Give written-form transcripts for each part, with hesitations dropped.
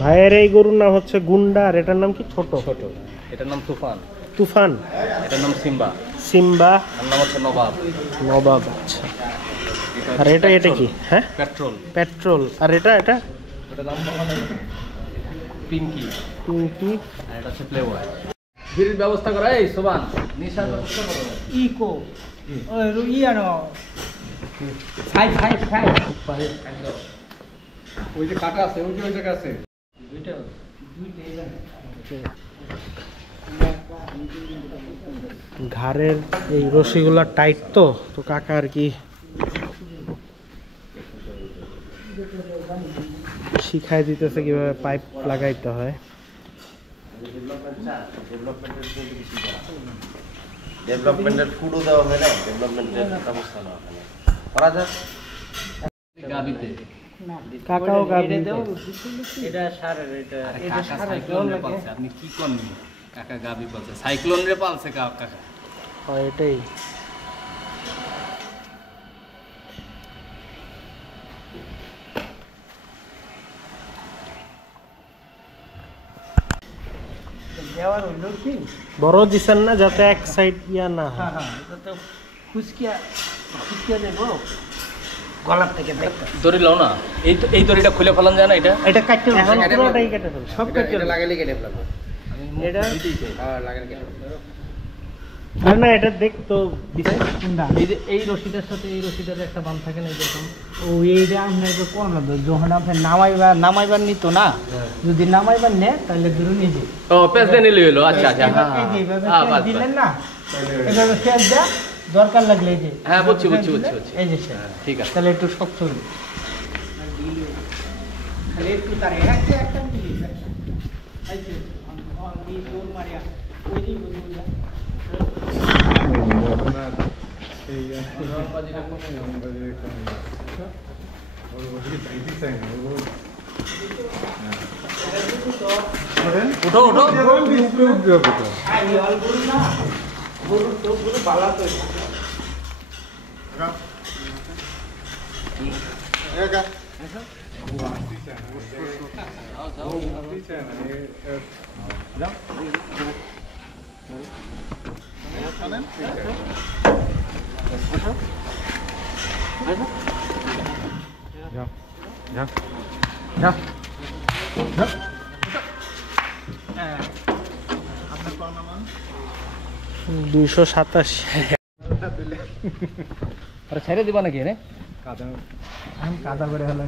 ভাইয়ের এই গরুর নাম হচ্ছে গুন্ডা, আর এটার নাম কি? ছোট ছোট, এটার নাম তুফান। তুফান। এটার নাম সিম্বা। সিম্বা। আর নাম হচ্ছে নবাব। নবাব, আচ্ছা। আর এটা কি? হ্যাঁ, পেট্রোল। পেট্রোল। আর এটা এটার নাম পিঙ্কি। পিঙ্কি। আর এটা হচ্ছে প্লেবয়। বিড়ির ব্যবস্থা করা, এই সোবান নিশার ব্যবস্থা করো। ইকো ওই আনো ফাইভ ওই যে কাটা আছে, ওই জায়গা আছে দুইটা। ঘাড়ের এই রশিগুলা টাইট তো কাকা আর কি শিখাই দিতেছে কিভাবে পাইপ লাগাইতে হয়। ডেভেলপমেন্টের ফুডও দেওয়া হয় না, ডেভেলপমেন্টের ব্যবস্থা নেওয়া হয় না। করা যাক গাবিতে কাকাও গাবি। এটা সারের, এটা সাইক্লোন রে পালছে। আপনি কি করবেন? কাকা গাবি পালছে, সাইক্লোন রে পালছে কাকা। হয় এটাই। দেওয়ার হইলো কি বড় দিছেন না যাতে এক সাইড ইয়া না হয়। হ্যাঁ এটা তো খুশকিয়া দেবো গলার থেকে দেখতে। দড়ি লাও না, এই দড়িটা খুলে ফেলান যায় না? এটা কাটতে এখন পুরোটাই কেটে ফেলছে। সব কাটতে লাগাইলে কেটে ফেলবো। এটা লাগাইলে কেটে ফেলবো। আর না এটা দেখ তো এই রশিটার সাথে এই রশিটার একটা বান থাকে না এরকম। ও এইটা আপনার কোন যখন আপনি নামাইবার নিত না, যদি নামাইবার নেয় তাহলে ধরু নিজে ও পেজ দিয়ে নিলে হলো। আচ্ছা আচ্ছা, হ্যাঁ দিলেন না, এভাবে ফেস দেয়া দরকার লাগলে এই যে। হ্যাঁ বুঝছি। এই যে ঠিক আছে, তাহলে একটু শক্ত হইল। খালি একটু তার একটা দিলি আইছে এই দৌড় মারিয়া ওই দিন বুঝলা উঠো উঠো। যা 287। আরে ছেড়ে দিবা নাকি রে? আমি কাদা করে হলো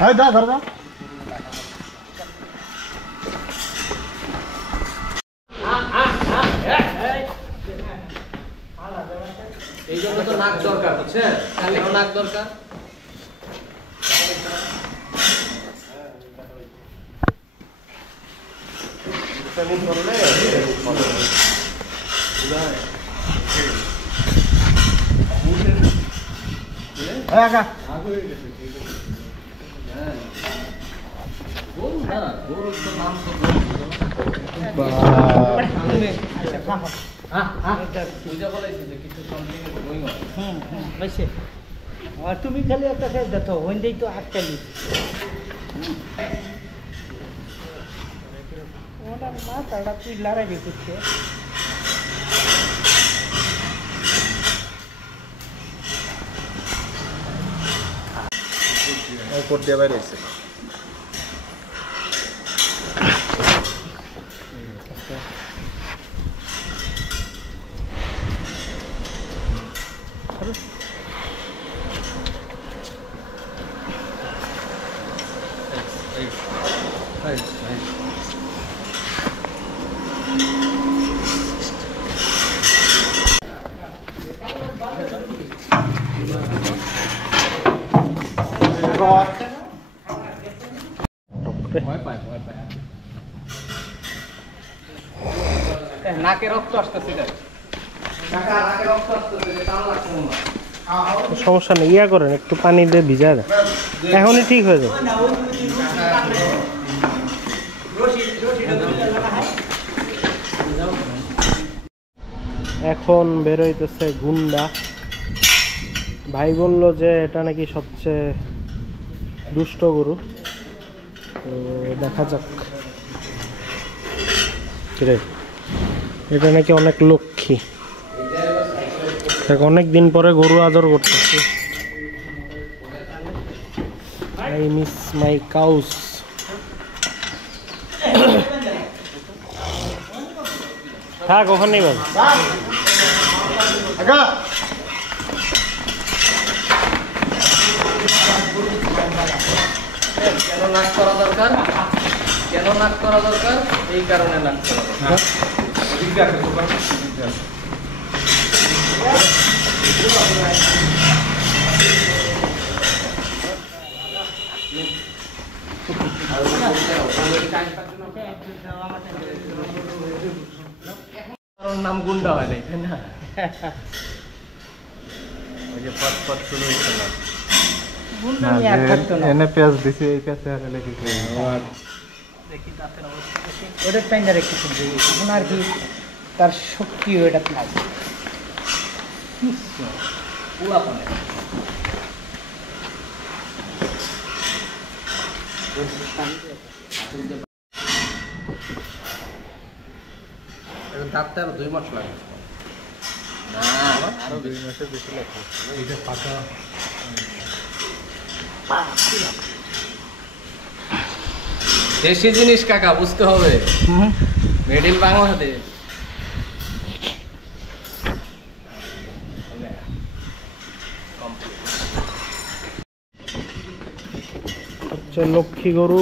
হ্যাঁ দা ধর দা। এই জন্য তো নাক দরকার, বুঝছেন? কালে নাক দরকার। তুমি খালি একটা ফেস দেখো ওইটাই তো আটকালি ওটা মাথাটা তুই লড়াই করছে। উপর দিয়ে বাইরে হয়েছে। নাকে রক্ত আসতেছে। সমস্যা নেই, ইয়া করেন একটু পানি দিয়ে ভিজা দেন, এখনই ঠিক হয়ে যাবে। এখন বেরোইতেছে গুন্ডা। ভাই বলল যে এটা নাকি সবচেয়ে দুষ্ট গরু, তো দেখা যাক। রে এটা নাকি অনেক লক্ষ্মী, অনেক দিন পরে গরু আদর করতেছি। I miss my cows. থাক ওখানেই বাবু। কেন নাক করা দরকার? কেন নাক করা দরকার? এই কারণে নাক করা দরকার। নাম গুন্ডা হয় নাই, তাই না? ওই যে পথ পথ শুরু হয়েছে না। গুন্ডা নিয়ে আর থাকতো না। এনে পেঁয়াজ দিছে, এই পেঁয়াজে হারালে কি করবে? দেখি দাঁতের অবস্থা দেখি। ওটার টাইমটা রেখেছি যে এখন আর কি তার শক্তি ওটা নাই। পোলাপানে। দাঁতটা আরো 2 মাস লাগে। না, আরো 2 মাসের বেশি লাগবে। এটা পাকা দেশি জিনিস কাকা, বুঝতে হবে। Made in Bangladesh. হচ্ছে লক্ষ্মী গরু।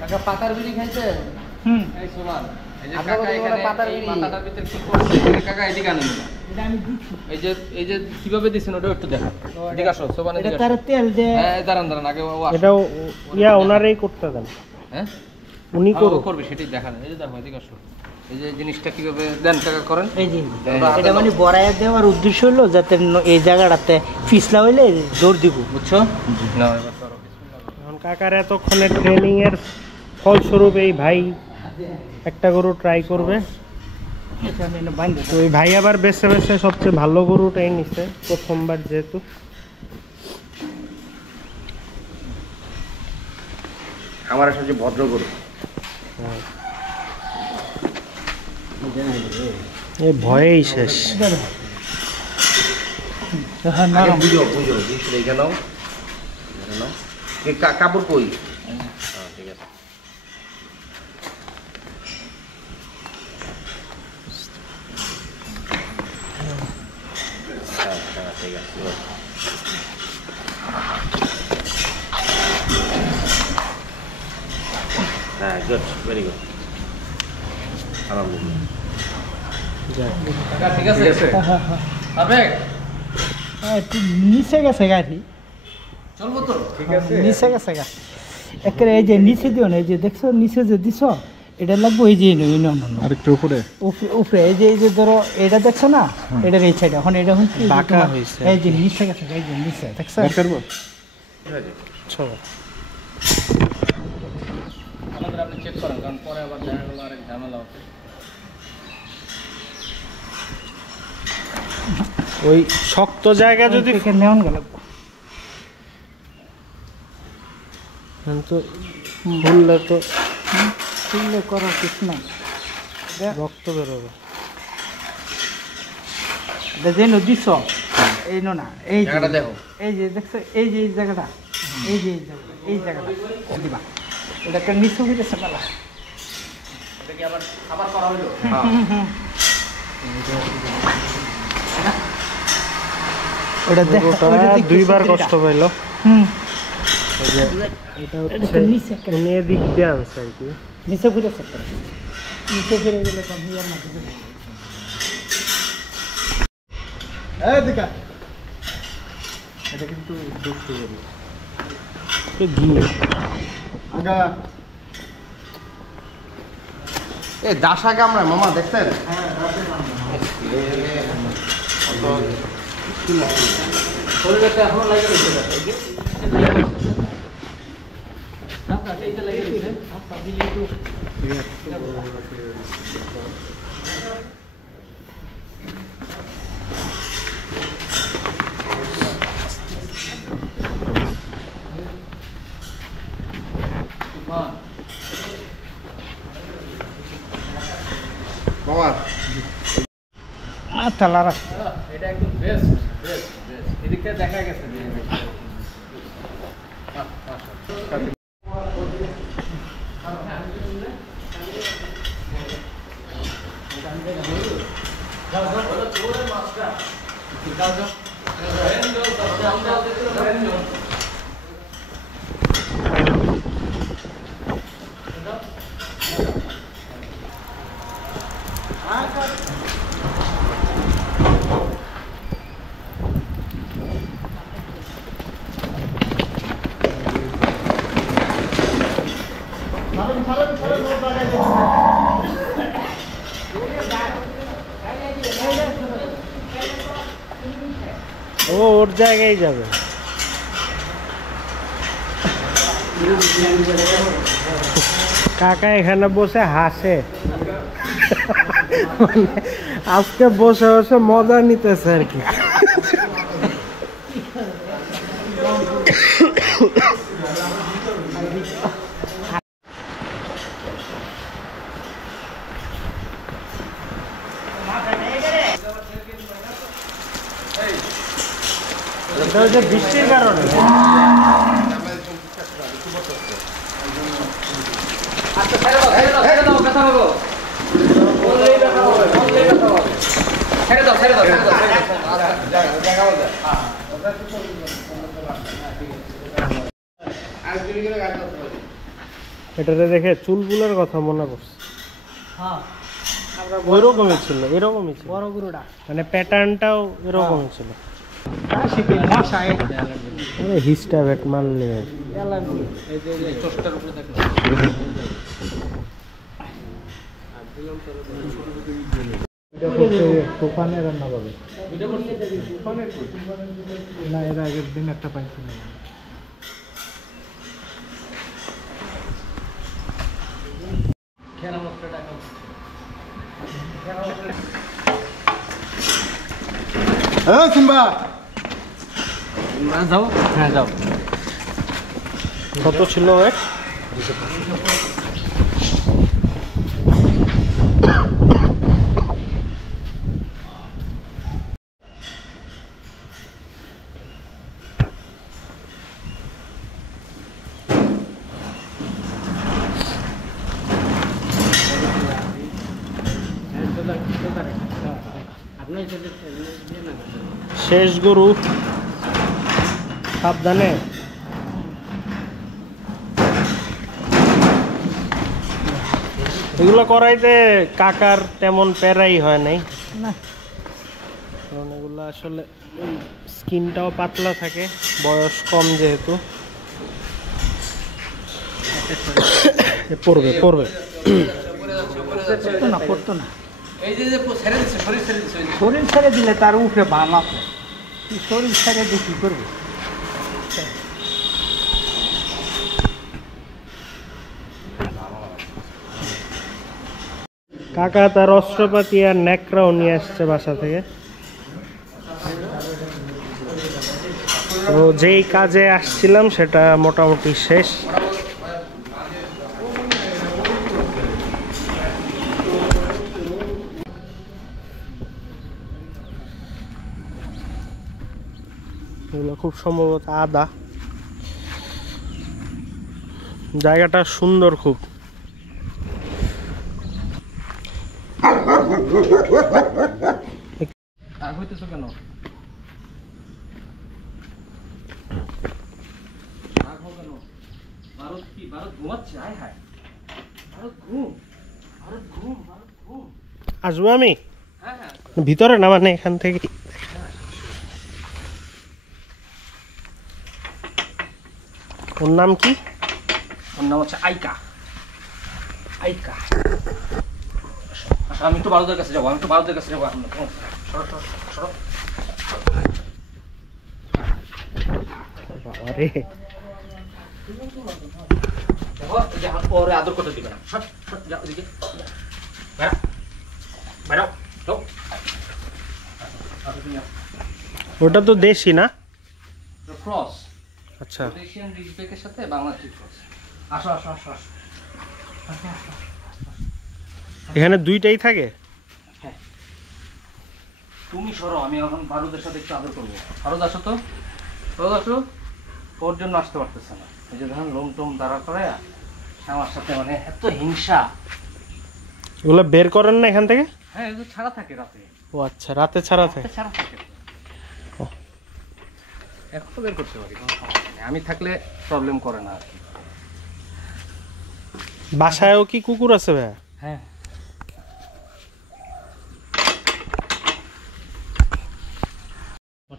কাকা পাতার বিড়ি খাইছেন? হুম। এই সোমান, এই যে আপনার কাকা বলে এখানে পাতার এই বিড়ি। মাথাটার ভিতরে কি করছে? এখানে কাকা এদিকে আনেন না। এটা আমি দিচ্ছি। এই যে কিভাবে দিছেন ওটা একটু দেখা। এদিকে আসো, সোমান এটা এদিকে তার আসো। তেল যে হ্যাঁ, দাঁড়ান আগে ও আসো। এটা ওনারেই করতে দেন, হ্যাঁ? উনি ও করুক। করবে, সেটাই দেখান। এই যে দেখো, এদিকে আসো। এই যে জিনিসটা কিভাবে দেন কাকা করেন? এই যে হ্যাঁ, এটা মানে বড়াইয়া দেওয়ার উদ্দেশ্য হলো যাতে এই জায়গাটাতে পিছলা হইলে জোর দিব। বুঝছো? না, এবার করো। এখন কাকার এতক্ষণে ট্রেনিং এর ফলস্বরূপ এই ভাই একটা গরু ট্রাই করবে। এটা আমি এনে বাঁধতে তো ওই ভাই আবার বেছে বেছে সবচেয়ে ভালো গরুটাই নিছে প্রথমবার যেহেতু। আমার সবচেয়ে ভদ্র গরু। এ ভয়েই শেষ। আগে বুঝো জিনিসটা দেখে নাও। দেখে নাও। কাপড় কই? হ্যাঁ, ঠিক আছে। হ্যাঁ, ঠিক আছে। হ্যাঁ, গুড, ভেরি গুড। আলহামদুলিল্লাহ। কাকা ঠিক আছে? পারফেক্ট। একটু নিচে গেছে গাড়ি, চলবো তো? নিচে গেছে গা একেবারে। এই যে নিচে দিও না, এই যে দেখছো নিচে যে দিছ এটা লাগবো। এই যে আর একটু উপরে উপরে এই যে ধরো এটা দেখছো না, এটার এই সাইড এখন এটা হচ্ছে বাঁকা হইছে। এই যে নিচে গেছে, এই যে নিচে দেখছো। বের করবো? চলো। আমাদের আপনি চেক করেন, কারণ পরে আবার দেখা গেলো আরেক ঝামেলা হবে। ওই শক্ত জায়গা যদি থেকে নেওয়ান গেল তো ভুললে তো তুললে করার কিছু নাই। রক্ত বেরোবে। যে দিছ এই না, এই যে জায়গাটা দেখো। এই যে দেখছো, এই যে এই জায়গাটা, এই যে এই জায়গাটা দিবা। এটাকে নিচু হইতেছে মেলা। এটা কি আবার করা হলো? ওটা দেখো, গরুটা ওটা দেখতেছি দুইবার দুইটা। কষ্ট পাইলো। হুম, এই যে এটা হচ্ছে নিচে একটা- উনি এদিক দিয়ে আনছে আর কি। নিচে ঘুরেছে একটা। নিচে ফিরে গেলে তো হিয়ার না কিছু নেই। এটা কিন্তু দুষ্ট গরু। তো ঘিয়ে এই দাসা কামড়ায় মামা, দেখছেন? শরীরে তো এখনো লাগে রয়েছে এইটা লাগে দিবেন আচ্ছা দিলে একটু মামা আচ্ছা লারা এটা একদম বেস্ট বেস্ট বেস্ট এদিক থেকে দেখা গেছে যে ও ওর জায়গায় যাবে। কাকা এখানে বসে হাসে, আজকে বসে বসে মজা নিতেছে আর কি। এটা হচ্ছে বৃষ্টির কারণে। আচ্ছা ছেড়ে দাও কথা বলো বললেই কথা হবে বললেই কথা হবে ছেড়ে দাও এটাতে দেখে চুলগুলোর কথা মনে পড়ছে। হ্যাঁ ওইরকমই ছিল, এরকমই ছিল, বড় গুরুটা মানে প্যাটার্নটাও এরকমই ছিল। শিখে মশা হিস্টা ভেট মারলে চোষটার উপরে দেখো তুফানে রান্না পাবে না, এর আগের দিন একটা পাইছি না। খেলা মশলাটা এখন সিম্বা যাও হ্যাঁ যাও কত ছিল ওয়েট? শেষ গরু, সাবধানে। এগুলো করাইতে কাকার তেমন প্যারাই হয় নাই, না কারণ এগুলো আসলে স্কিনটাও পাতলা থাকে, বয়স কম যেহেতু। পড়বে পড়বে পড়তো না পড়তো না এই যে ছেড়ে দিচ্ছে শরীর ছেড়ে দিচ্ছে শরীর ছেড়ে দিলে তার উপরে বাম আছে, তুই শরীর ছেড়ে দিয়ে কি করবি? কাকা তার অস্ত্রপাতি আর ন্যাকড়াও নিয়ে আসছে বাসা থেকে। তো যেই কাজে আসছিলাম সেটা মোটামুটি শেষ। এগুলো খুব সম্ভবত আদা। জায়গাটা সুন্দর খুব। আর হইতেছো কেন ভারত কি ভারত ঘুমাচ্ছে হায় হায় ভারত ঘুম ভারত ঘুম ভারত ঘুম আসবো আমি হ্যাঁ হ্যাঁ ভিতরে না, মানে এখান থেকে। ওর নাম কি? ওর নাম হচ্ছে আইকা আইকা আচ্ছা আমি একটু ভারতের কাছে যাবো সরো সরো সরো আরে দেখো এই যে ওরে আদর করতে দিবে না সব সব যাও ওদিকে বেড়া বেড়াও যাও ওটা তো দেশি না? ক্রস আচ্ছা এশিয়ান রিজবেকের সাথে বাংলাদেশি ক্রস আসো আসো আসো আসো এখানে দুইটাই থাকে? তুমি সরো, আমি এখন বারুদের সাথে একটু আদর করবো। বারুদ আসো তো, বারুদ আসো। ওর জন্য আসতে পারতেছে না, এই যে ধরেন লোম টোম দাঁড়া করে আমার সাথে মানে এত হিংসা। এগুলো বের করেন না এখান থেকে? হ্যাঁ এগুলো ছাড়া থাকে রাতে। ও আচ্ছা, রাতে ছাড়া থাকে। রাতে ছাড়া থাকে। এখন তো বের করতে পারি, কোনো সমস্যা নেই। আমি থাকলে প্রবলেম করে না আর কি। বাসায়ও কি কুকুর আছে ভাইয়া? হ্যাঁ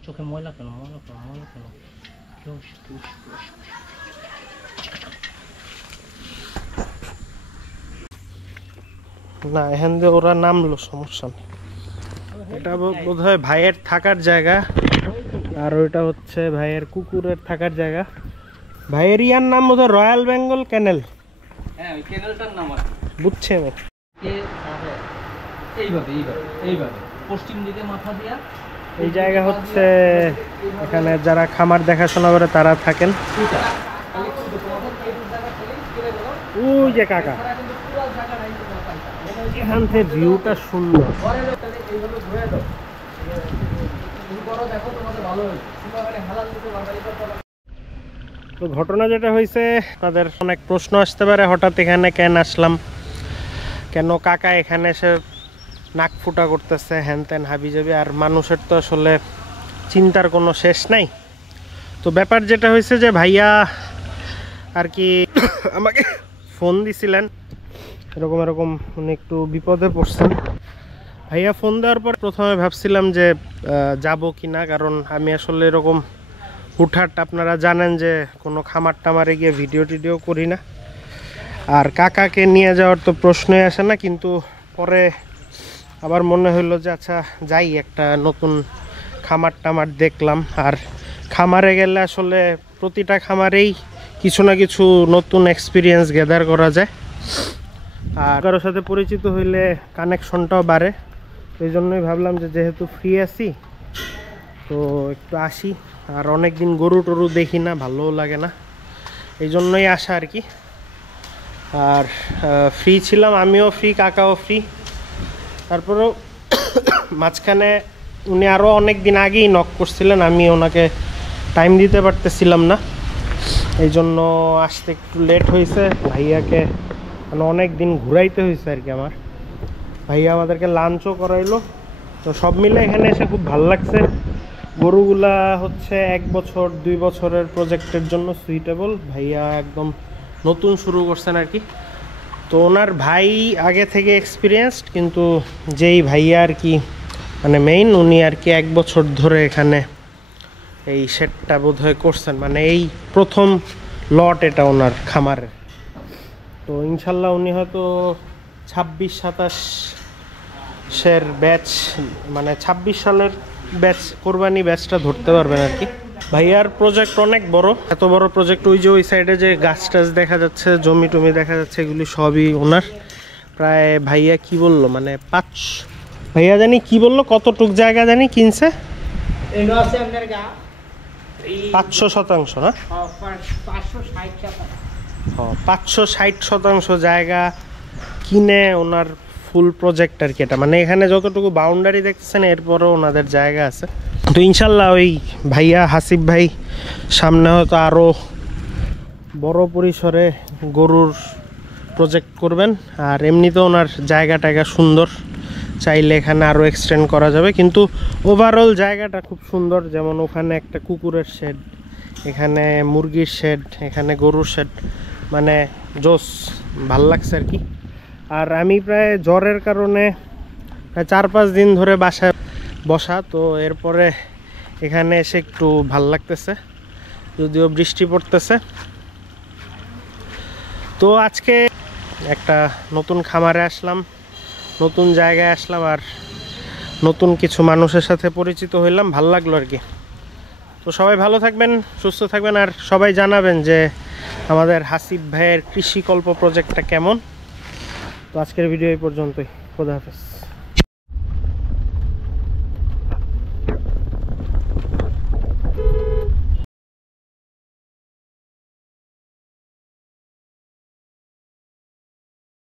চোখে ময়লা কেন, ময়লা কেন, ময়লা কেন? না এখান দিয়ে ওরা নামলো, সমস্যা নেই। এটা বোধহয় ভাইয়ের থাকার জায়গা, আর ওইটা হচ্ছে ভাইয়ের কুকুরের থাকার জায়গা। ভাইয়ের ইয়ার নাম বোধহয় রয়্যাল বেঙ্গল ক্যানেল। হ্যাঁ ওই ক্যানেলটার নাম আছে। বুঝছি আমি। এইভাবে এইভাবে এইভাবে পশ্চিম দিকে মাথা দিয়া এই জায়গা হচ্ছে এখানে যারা খামার দেখাশোনা করে তারা থাকেন। ওই যে কাকা, এখান থেকে ভিউটা সুন্দর। তো ঘটনা যেটা হয়েছে, তাদের অনেক প্রশ্ন আসতে পারে হঠাৎ এখানে কেন আসলাম, কেন কাকা এখানে এসে নাক ফুটা করতেছে, হ্যান ত্যান হাবি যাবি। আর মানুষের তো আসলে চিন্তার কোনো শেষ নাই। তো ব্যাপার যেটা হয়েছে যে ভাইয়া আর কি আমাকে ফোন দিছিলেন, এরকম এরকম উনি একটু বিপদে পড়ছেন। ভাইয়া ফোন দেওয়ার পর প্রথমে ভাবছিলাম যে যাব কি না, কারণ আমি আসলে এরকম হুটহাট, আপনারা জানেন যে কোনো খামার টামারে গিয়ে ভিডিও টিডিও করি না, আর কাকাকে নিয়ে যাওয়ার তো প্রশ্নই আসে না। কিন্তু পরে আবার মনে হলো যে আচ্ছা যাই, একটা নতুন খামার টামার দেখলাম। আর খামারে গেলে আসলে প্রতিটা খামারেই কিছু না কিছু নতুন এক্সপিরিয়েন্স গ্যাদার করা যায়, আর কারোর সাথে পরিচিত হইলে কানেকশনটাও বাড়ে। এই জন্যই ভাবলাম যে যেহেতু ফ্রি আছি তো একটু আসি। আর অনেক দিন গরু টরু দেখি না, ভালোও লাগে না, এই জন্যই আসা আর কি। আর ফ্রি ছিলাম, আমিও ফ্রি, কাকাও ফ্রি। তারপরেও মাঝখানে উনি আরও অনেক দিন আগেই নক করছিলেন, আমি ওনাকে টাইম দিতে পারতেছিলাম না, এই জন্য আসতে একটু লেট হয়েছে। ভাইয়াকে মানে অনেক দিন ঘুরাইতে হয়েছে আর কি আমার। ভাইয়া আমাদেরকে লাঞ্চও করাইলো। তো সব মিলে এখানে এসে খুব ভালো লাগছে। গরুগুলা হচ্ছে 1 বছর 2 বছরের প্রজেক্টের জন্য সুইটেবল। ভাইয়া একদম নতুন শুরু করছেন আর কি। তো ওনার ভাই আগে থেকে এক্সপিরিয়েন্সড, কিন্তু যেই ভাইয়া আর কি মানে মেইন, উনি আর কি 1 বছর ধরে এখানে এই শেডটা বোধহয় করছেন, মানে এই প্রথম লট এটা ওনার খামারের। তো ইনশাল্লাহ উনি হয়তো 26-27 ব্যাচ, মানে 26 সালের ব্যাচ, কোরবানি ব্যাচটা ধরতে পারবেন আর কি। ভাইয়ার প্রজেক্ট অনেক বড়, এত বড় প্রজেক্ট। ওই যে ওই সাইডে যে গাছ টাছ দেখা যাচ্ছে, জমি টমি দেখা যাচ্ছে, এগুলি সবই ওনার। প্রায় ভাইয়া কি বললো, মানে ভাইয়া জানি কি বললো, কতটুক জায়গা জানি কিনছে, 500% না? 560% জায়গা কিনে ওনার ফুল প্রজেক্ট আর কি এটা। মানে এখানে যতটুকু বাউন্ডারি দেখতেছেন এরপরও ওনাদের জায়গা আছে। তো ইনশাল্লাহ ওই ভাইয়া হাসিব ভাই সামনে হয়তো আরও বড় পরিসরে গরুর প্রজেক্ট করবেন। আর এমনিতেও ওনার জায়গা টায়গা সুন্দর, চাইলে এখানে আরও এক্সটেন্ড করা যাবে। কিন্তু ওভারঅল জায়গাটা খুব সুন্দর। যেমন ওখানে একটা কুকুরের শেড, এখানে মুরগির শেড, এখানে গরুর শেড, মানে জোস, ভাল লাগছে আর কি। আর আমি প্রায় জ্বরের কারণে প্রায় 4-5 দিন ধরে বাসায় বসা, তো এরপরে এখানে এসে একটু ভাল লাগতেছে, যদিও বৃষ্টি পড়তেছে। তো আজকে একটা নতুন খামারে আসলাম, নতুন জায়গায় আসলাম, আর নতুন কিছু মানুষের সাথে পরিচিত হইলাম, ভাল লাগলো আর কি। তো সবাই ভালো থাকবেন, সুস্থ থাকবেন, আর সবাই জানাবেন যে আমাদের হাসিব ভাইয়ের কৃষিকল্প প্রজেক্টটা কেমন। তো আজকের ভিডিও এই পর্যন্তই। খোদা হাফেজ।